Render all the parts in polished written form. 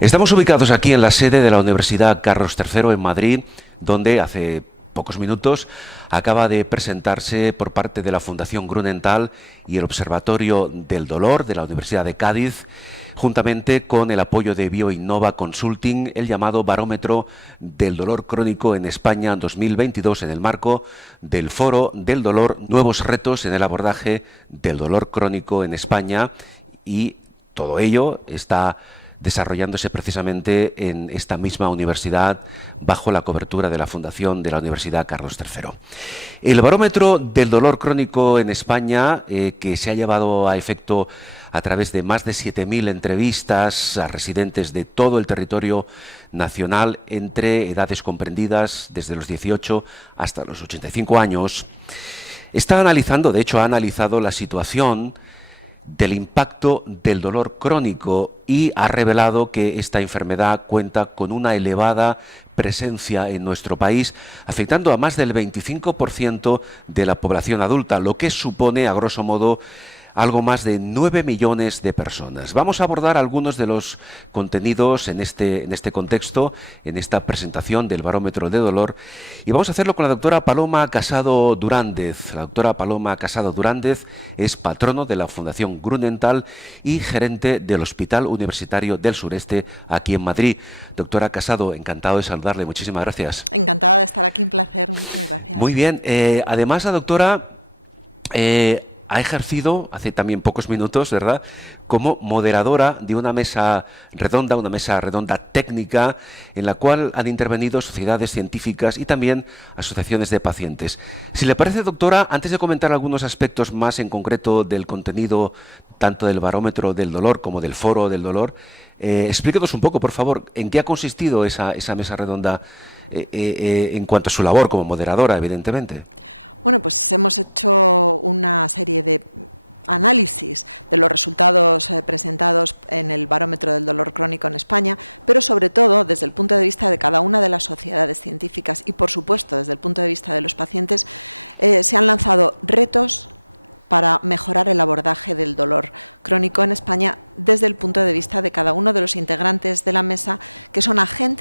Estamos ubicados aquí en la sede de la Universidad Carlos III en Madrid, donde hace pocos minutos acaba de presentarse por parte de la Fundación Grunenthal y el Observatorio del Dolor de la Universidad de Cádiz, juntamente con el apoyo de BioInnova Consulting, el llamado Barómetro del Dolor Crónico en España 2022 en el marco del Foro del Dolor, nuevos retos en el abordaje del dolor crónico en España, y todo ello está desarrollándose precisamente en esta misma universidad bajo la cobertura de la Fundación de la Universidad Carlos III. El barómetro del dolor crónico en España, que se ha llevado a efecto a través de más de 7.000 entrevistas a residentes de todo el territorio nacional entre edades comprendidas desde los 18 hasta los 85 años, está analizando, de hecho ha analizado la situación del impacto del dolor crónico y ha revelado que esta enfermedad cuenta con una elevada presencia en nuestro país, afectando a más del 25% de la población adulta, lo que supone, a grosso modo, algo más de 9 millones de personas. Vamos a abordar algunos de los contenidos en este contexto, en esta presentación del Barómetro de Dolor, y vamos a hacerlo con la doctora Paloma Casado Durández. La doctora Paloma Casado Durández es patrono de la Fundación Grunenthal y gerente del Hospital Universitario del Sureste aquí en Madrid. Doctora Casado, encantado de saludarle. Muchísimas gracias. Muy bien. Además, la doctora ha ejercido hace también pocos minutos, ¿verdad?, como moderadora de una mesa redonda técnica, en la cual han intervenido sociedades científicas y también asociaciones de pacientes. Si le parece, doctora, antes de comentar algunos aspectos más en concreto del contenido tanto del Barómetro del Dolor como del Foro del Dolor, explíquenos un poco, por favor, en qué ha consistido esa mesa redonda en cuanto a su labor como moderadora, evidentemente.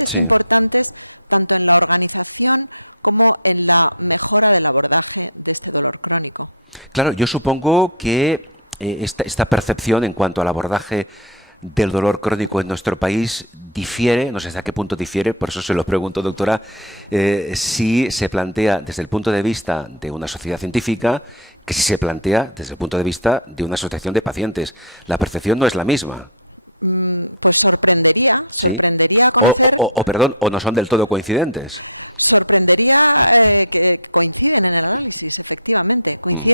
Sí. Claro, yo supongo que esta percepción en cuanto al abordaje del dolor crónico en nuestro país difiere, no sé hasta qué punto difiere, por eso se lo pregunto, doctora, si se plantea desde el punto de vista de una sociedad científica, que si se plantea desde el punto de vista de una asociación de pacientes. La percepción no es la misma, ¿sí? Perdón, o no son del todo coincidentes. Mm,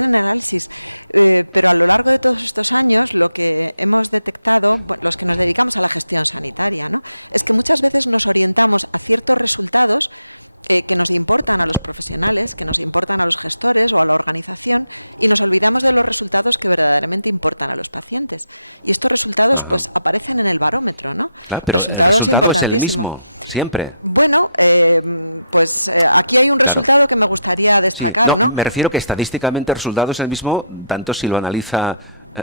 ajá. Claro, pero el resultado es el mismo, siempre. Claro. Sí, no, me refiero que estadísticamente el resultado es el mismo, tanto si lo analiza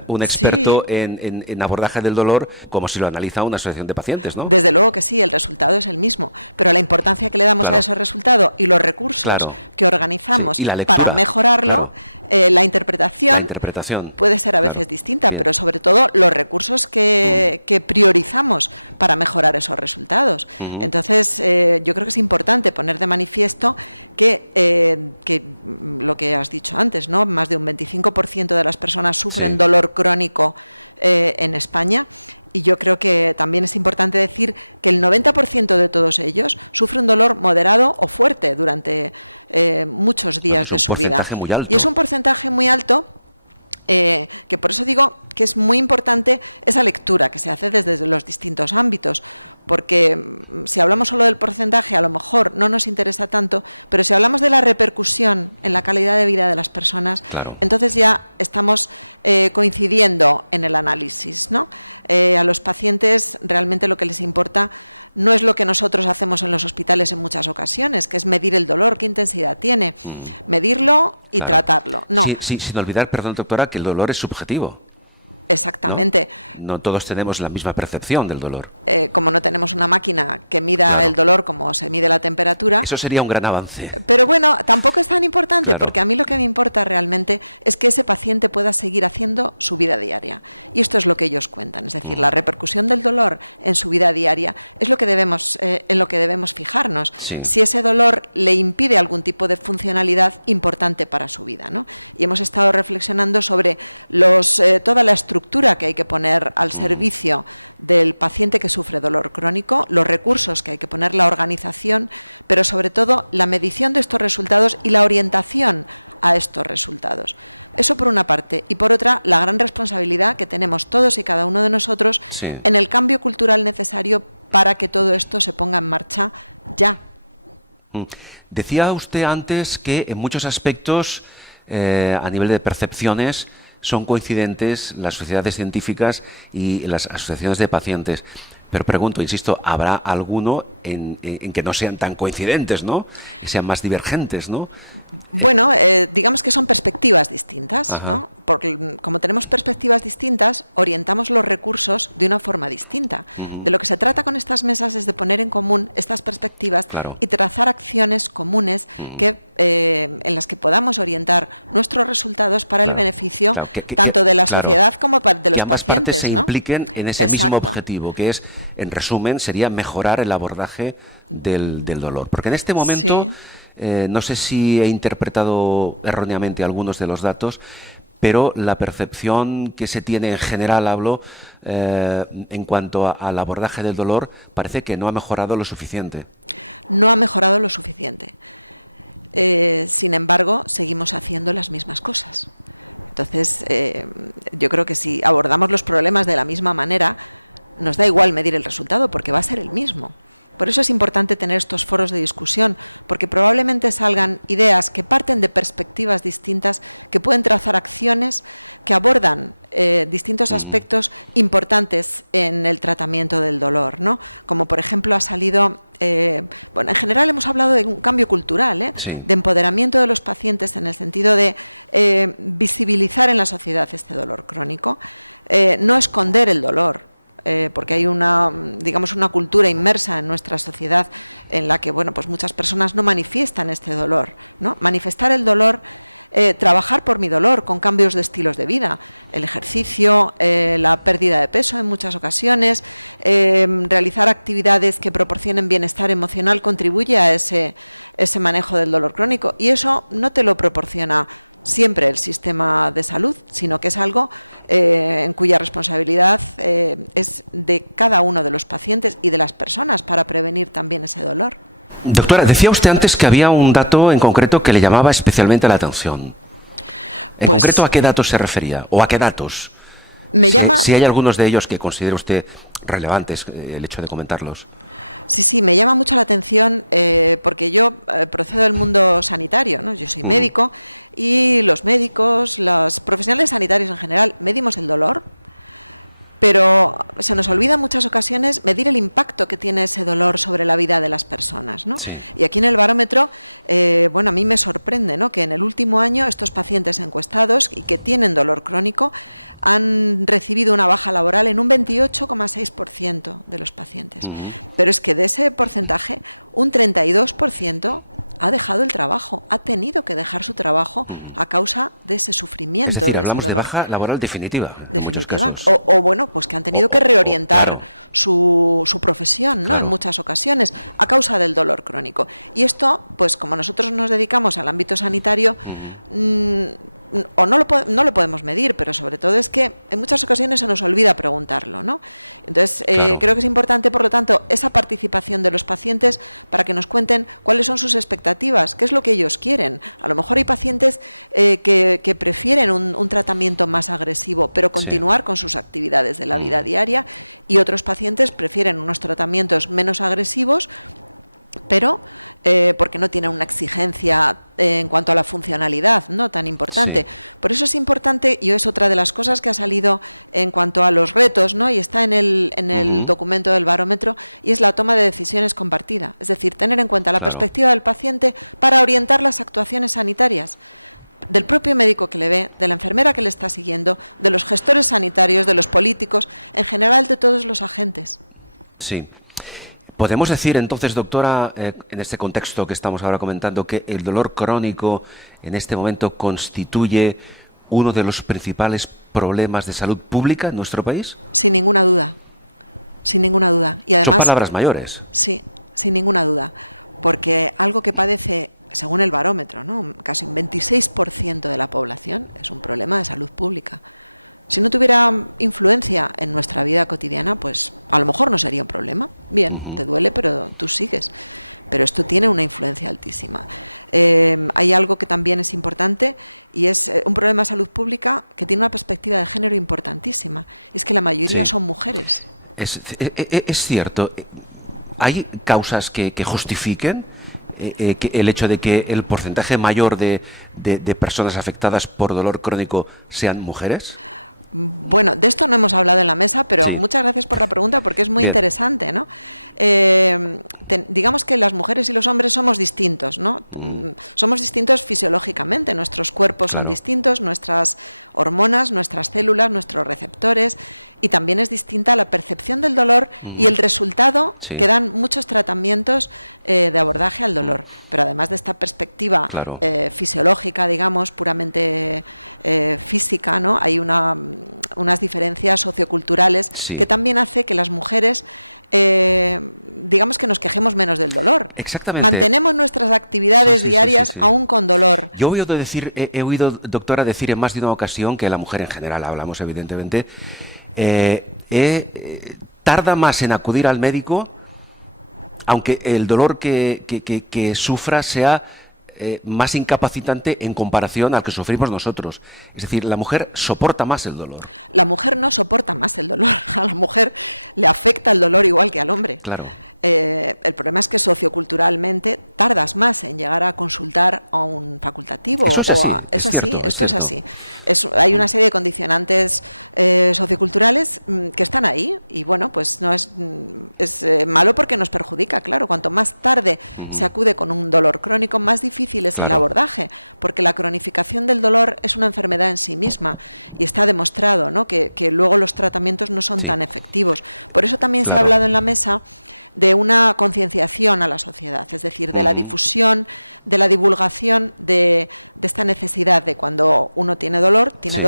un experto en abordaje del dolor como si lo analiza una asociación de pacientes, ¿no? Claro, claro. Sí, y la lectura, claro. La interpretación, claro. Bien. Mm, ujú, sí. Bueno, es un porcentaje muy alto. Claro. Mm, claro. Sí, sí, sin olvidar, perdón, doctora, que el dolor es subjetivo, ¿no? No todos tenemos la misma percepción del dolor. claro. Eso sería un gran avance. Claro. Mm, sí. Mm, sí. Mm. Decía usted antes que en muchos aspectos, a nivel de percepciones, son coincidentes las sociedades científicas y las asociaciones de pacientes. Pero pregunto, insisto, ¿habrá alguno en que no sean tan coincidentes, ¿no? Y sean más divergentes, ¿no? Eh, ajá, ujú, claro, ujú, claro, claro, claro, que ambas partes se impliquen en ese mismo objetivo, que es, en resumen, sería mejorar el abordaje del dolor. Porque en este momento, no sé si he interpretado erróneamente algunos de los datos, pero la percepción que se tiene en general, hablo, en cuanto al abordaje del dolor, parece que no ha mejorado lo suficiente. Ujú. Sí. Doctora, decía usted antes que había un dato en concreto que le llamaba especialmente la atención. En concreto, ¿a qué datos se refería? ¿O a qué datos? Si hay algunos de ellos que considere usted relevantes, el hecho de comentarlos. Ujú. Sí. Ujú. Ujú. Es decir, hablamos de baja laboral definitiva, en muchos casos. Claro, claro. Ujú. Claro. Sí. Mm. Sí. Ujú. Claro. Sí. ¿Podemos decir entonces, doctora, en este contexto que estamos ahora comentando, que el dolor crónico en este momento constituye uno de los principales problemas de salud pública en nuestro país? Son palabras mayores. Ujú. Sí, es cierto. ¿Hay causas que justifiquen que el hecho de que el porcentaje mayor de personas afectadas por dolor crónico sean mujeres? Sí, bien. Mm, claro. Mm, sí, mm, claro. Sí, exactamente. Sí, sí, sí, sí, sí. Yo he oído decir, he oído, doctora, decir en más de una ocasión que la mujer en general, hablamos evidentemente, tarda más en acudir al médico, aunque el dolor que sufra sea más incapacitante en comparación al que sufrimos nosotros. Es decir, la mujer soporta más el dolor. Claro. Eso es así, es cierto, es cierto. Ujú. Claro, sí, claro. Ujú. Sí.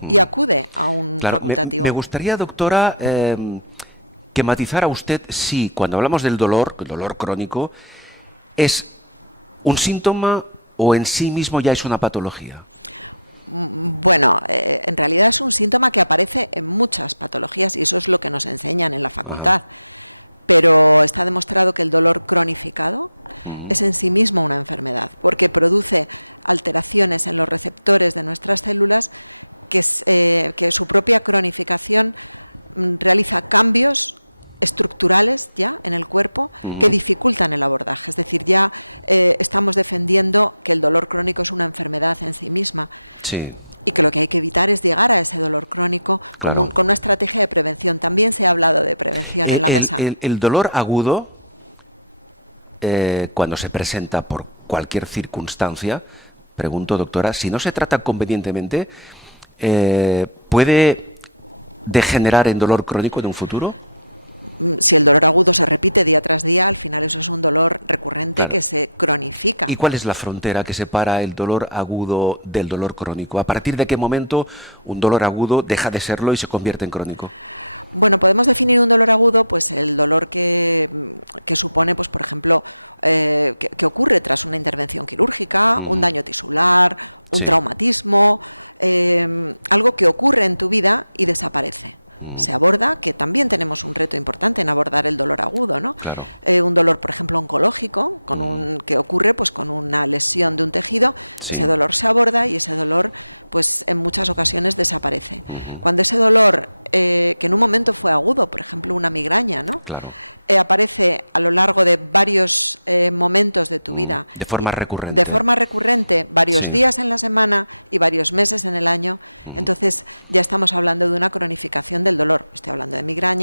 Mm. Claro, me gustaría, doctora, que matizara usted si cuando hablamos del dolor, el dolor crónico, es un síntoma o en sí mismo ya es una patología. Ajá. Ujú. Ujú. Sí, claro. El dolor agudo, cuando se presenta por cualquier circunstancia, pregunto, doctora, si no se trata convenientemente, ¿puede degenerar en dolor crónico en un futuro? Claro. ¿Y cuál es la frontera que separa el dolor agudo del dolor crónico? ¿A partir de qué momento un dolor agudo deja de serlo y se convierte en crónico? Ujú. Sí. Mm, claro. Ujú. Sí. Ujú. Claro. De forma recurrente. Sí. Ujú.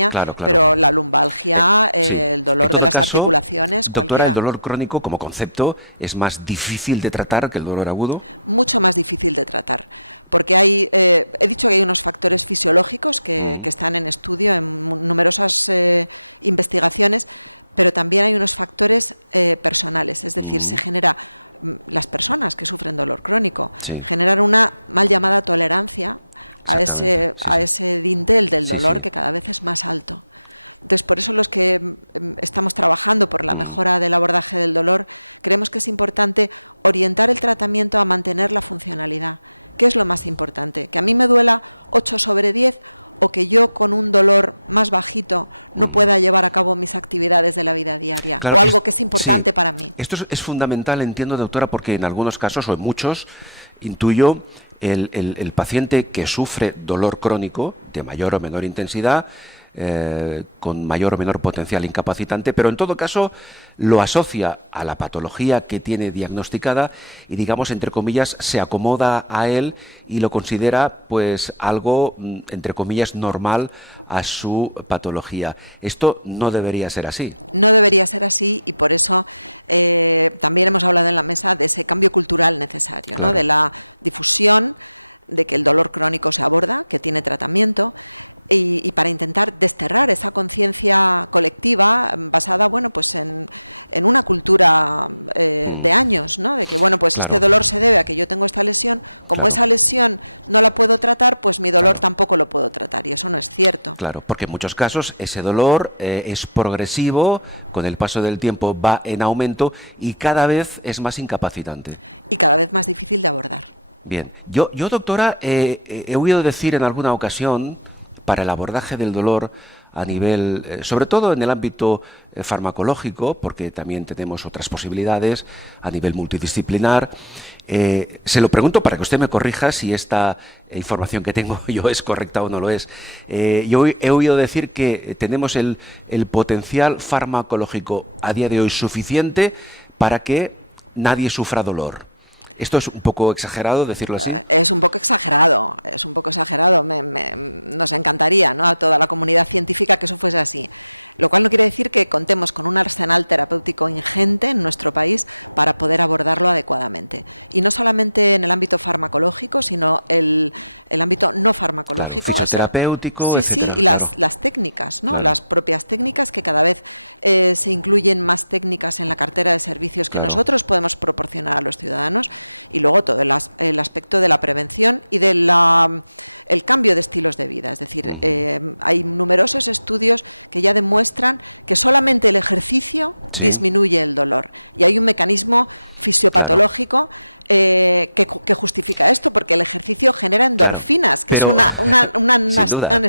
Claro, claro. Eh, sí. En todo caso, doctora, el dolor crónico como concepto es más difícil de tratar que el dolor agudo. Ujú. Mm, sí, exactamente. Sí, sí. Sí, sí. Mm, mm. Claro, sí. Esto es fundamental, entiendo, doctora, porque en algunos casos, o en muchos, intuyo, el paciente que sufre dolor crónico de mayor o menor intensidad, con mayor o menor potencial incapacitante, pero en todo caso lo asocia a la patología que tiene diagnosticada y, digamos, entre comillas, se acomoda a él y lo considera pues algo, entre comillas, normal a su patología. Esto no debería ser así. Claro. Mm, claro, claro, claro. Claro, porque en muchos casos ese dolor es progresivo, con el paso del tiempo va en aumento y cada vez es más incapacitante. Bien, yo doctora, he oído decir en alguna ocasión, para el abordaje del dolor a nivel, sobre todo en el ámbito farmacológico, porque también tenemos otras posibilidades a nivel multidisciplinar, se lo pregunto para que usted me corrija si esta información que tengo yo es correcta o no lo es. Yo he oído decir que tenemos el potencial farmacológico a día de hoy suficiente para que nadie sufra dolor. Esto es un poco exagerado decirlo así. Claro, fisioterapéutico, etcétera. Claro, claro, claro. Ujú. Sí, claro, claro. Pero, sin duda,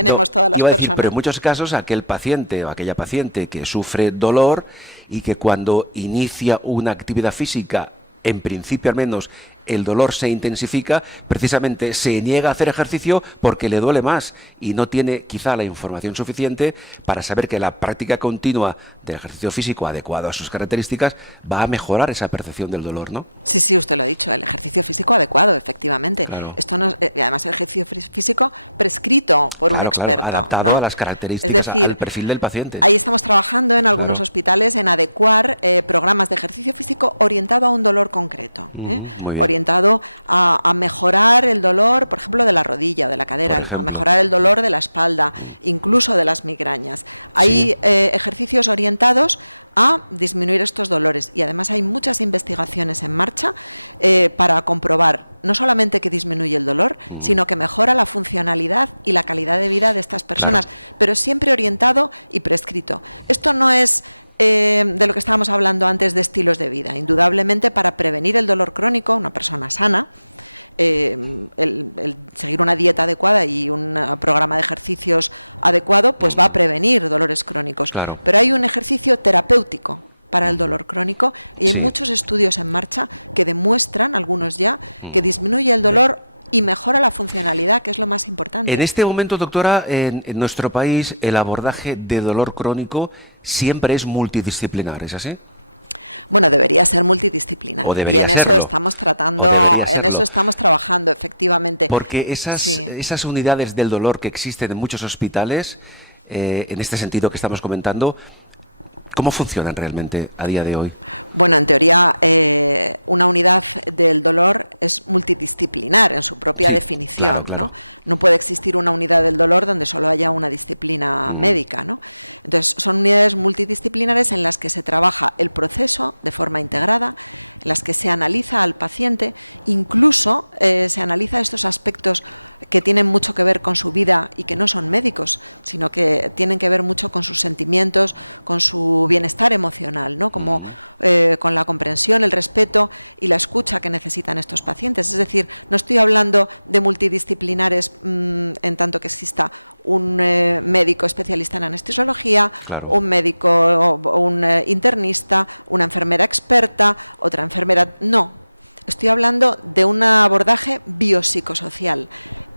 no, iba a decir, pero en muchos casos aquel paciente o aquella paciente que sufre dolor y que cuando inicia una actividad física, en principio al menos, el dolor se intensifica, precisamente se niega a hacer ejercicio porque le duele más y no tiene quizá la información suficiente para saber que la práctica continua del ejercicio físico adecuado a sus características va a mejorar esa percepción del dolor, ¿no? Claro, claro, claro, adaptado a las características, al perfil del paciente. Claro. Ujú, muy bien. Por ejemplo. Mm, sí. Ujú, claro. Mm, claro. Ujú, sí. Ujú, bien. En este momento, doctora, en nuestro país el abordaje de dolor crónico siempre es multidisciplinar, ¿es así? O debería serlo. O debería serlo. Porque esas unidades del dolor que existen en muchos hospitales, en este sentido que estamos comentando, ¿cómo funcionan realmente a día de hoy? Sí, claro, claro. Mm, Ujú. Claro,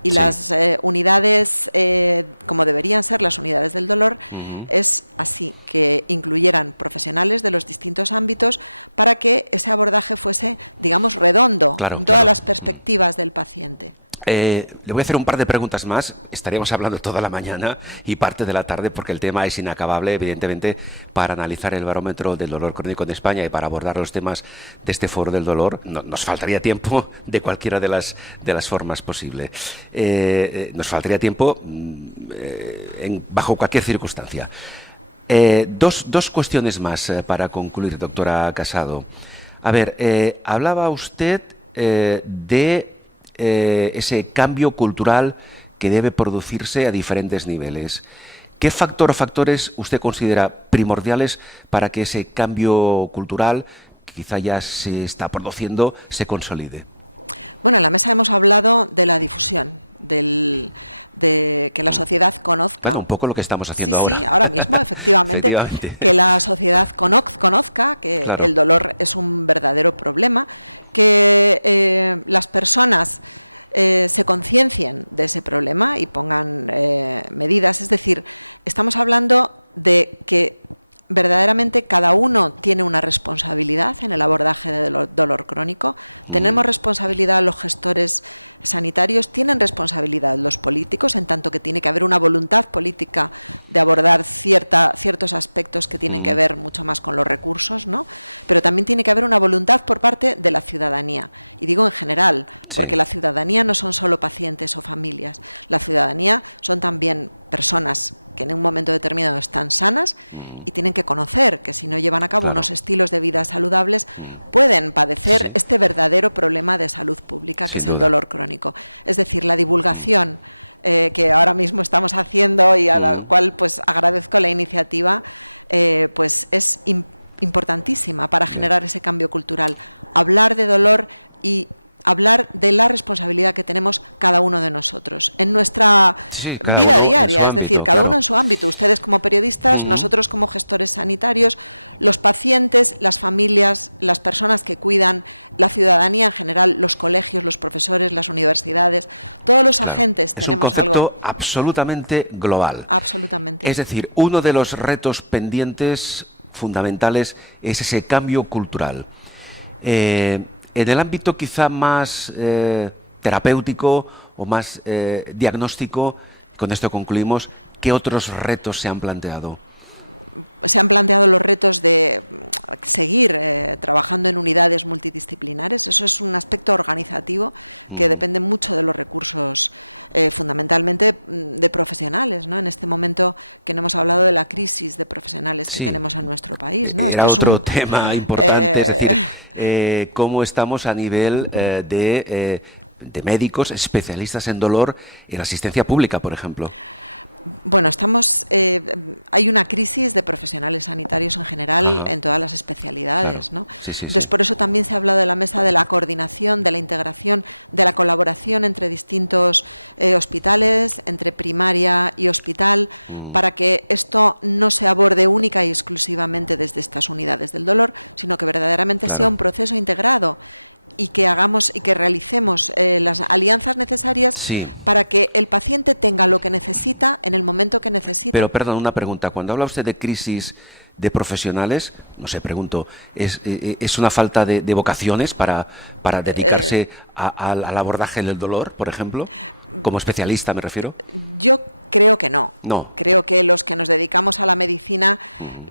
sí. Ujú. Claro, claro. Mm. Le voy a hacer un par de preguntas más. Estaríamos hablando toda la mañana y parte de la tarde porque el tema es inacabable, evidentemente, para analizar el barómetro del dolor crónico en España y para abordar los temas de este foro del dolor. Nos faltaría tiempo de cualquiera de las formas posible. Nos faltaría tiempo bajo cualquier circunstancia. Dos cuestiones más para concluir, doctora Casado. A ver, hablaba usted de ese cambio cultural que debe producirse a diferentes niveles. ¿Qué factor o factores usted considera primordiales para que ese cambio cultural, que quizá ya se está produciendo, se consolide? Mm. Bueno, un poco lo que estamos haciendo ahora. Efectivamente. Claro. Mm, mm, sí. Mm, claro. Mm, sí, sí. Sin duda. Mm, mm. Bien. Sí, sí, cada uno en su ámbito, claro. Ujú. Claro. Es un concepto absolutamente global. Es decir, uno de los retos pendientes fundamentales es ese cambio cultural. En el ámbito quizá más terapéutico o más diagnóstico, con esto concluimos, ¿qué otros retos se han planteado? Mm, sí, era otro tema importante, es decir, cómo estamos a nivel de médicos especialistas en dolor en asistencia pública, por ejemplo. Ajá, claro. Sí, sí, sí. Mm, claro. Sí, pero perdón, una pregunta. Cuando habla usted de crisis de profesionales, no sé, pregunto, ¿es una falta de vocaciones para dedicarse al abordaje del dolor, por ejemplo? Como especialista, me refiero. No. Ujú.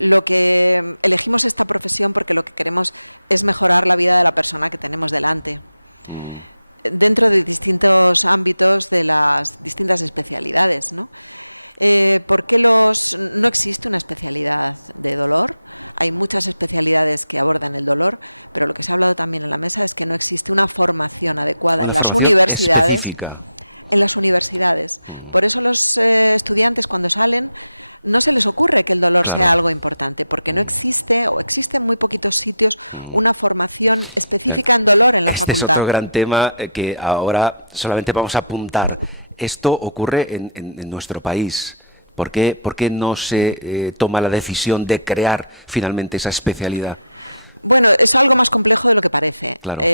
Mm. Una formación específica. Mm. Claro. Mm, mm. Bien. Este es otro gran tema que ahora solamente vamos a apuntar. Esto ocurre en nuestro país. Por qué no se toma la decisión de crear finalmente esa especialidad? Claro.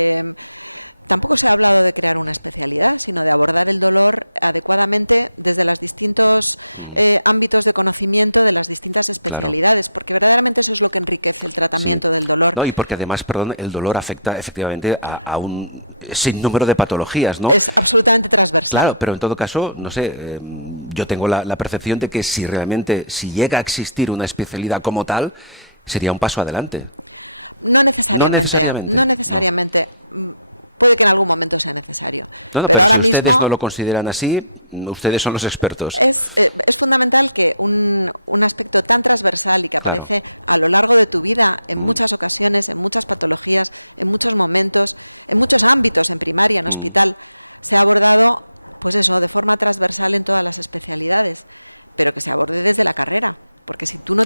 Mm, claro. Sí. No, y porque además, perdón, el dolor afecta efectivamente a un sinnúmero de patologías, ¿no? Claro, pero en todo caso, no sé, yo tengo la percepción de que si realmente, si llega a existir una especialidad como tal, sería un paso adelante. No necesariamente, no. No, no, pero si ustedes no lo consideran así, ustedes son los expertos. Claro. Mm, mm,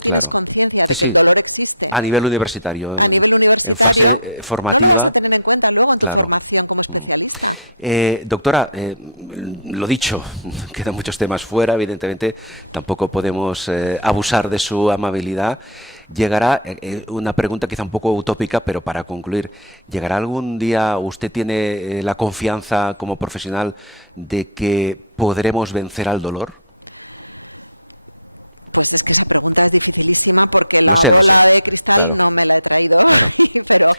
claro. Sí, sí. A nivel universitario, en fase formativa, claro. Mm. Doctora, lo dicho, quedan muchos temas fuera, evidentemente tampoco podemos abusar de su amabilidad. Llegará una pregunta quizá un poco utópica, pero para concluir, ¿llegará algún día, usted tiene la confianza como profesional de que podremos vencer al dolor? Lo sé, claro, claro.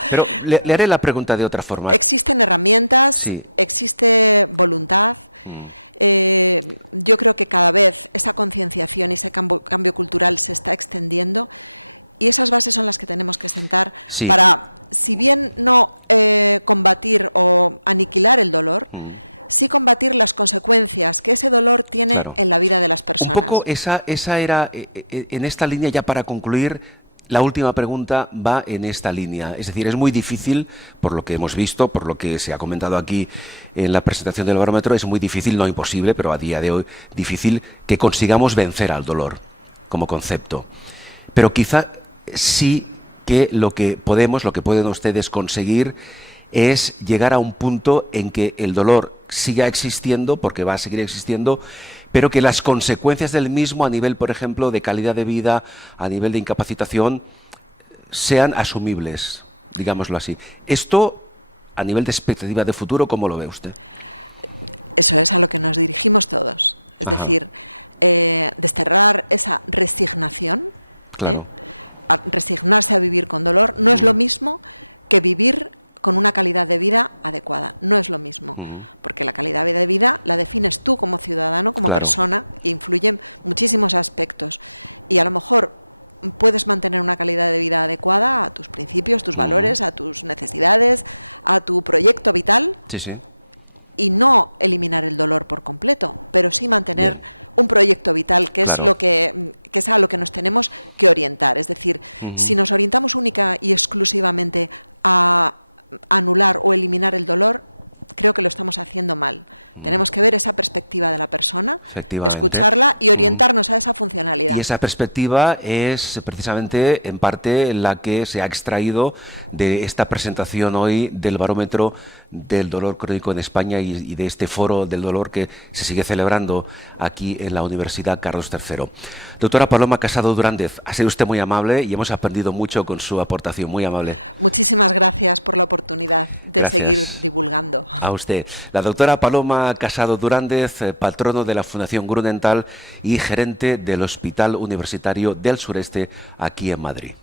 Pero le haré la pregunta de otra forma. Sí, mm, sí, mm, claro. Un poco esa era, en esta línea, ya para concluir, la última pregunta va en esta línea. Es decir, es muy difícil, por lo que hemos visto, por lo que se ha comentado aquí en la presentación del barómetro, es muy difícil, no imposible, pero a día de hoy difícil que consigamos vencer al dolor como concepto. Pero quizá sí que lo que podemos, lo que pueden ustedes conseguir es llegar a un punto en que el dolor siga existiendo, porque va a seguir existiendo, pero que las consecuencias del mismo a nivel, por ejemplo, de calidad de vida, a nivel de incapacitación, sean asumibles, digámoslo así. Esto, a nivel de expectativa de futuro, ¿cómo lo ve usted? Ajá, claro. Mm, mm, claro. Mm, sí, sí. Bien, claro. Ujú, mm, efectivamente. Mm. Y esa perspectiva es precisamente en parte la que se ha extraído de esta presentación hoy del barómetro del dolor crónico en España y de este foro del dolor que se sigue celebrando aquí en la Universidad Carlos III. Doctora Paloma Casado Durández, ha sido usted muy amable y hemos aprendido mucho con su aportación, muy amable. Gracias. A usted. La doctora Paloma Casado Durández, patrono de la Fundación Grunenthal y gerente del Hospital Universitario del Sureste aquí en Madrid.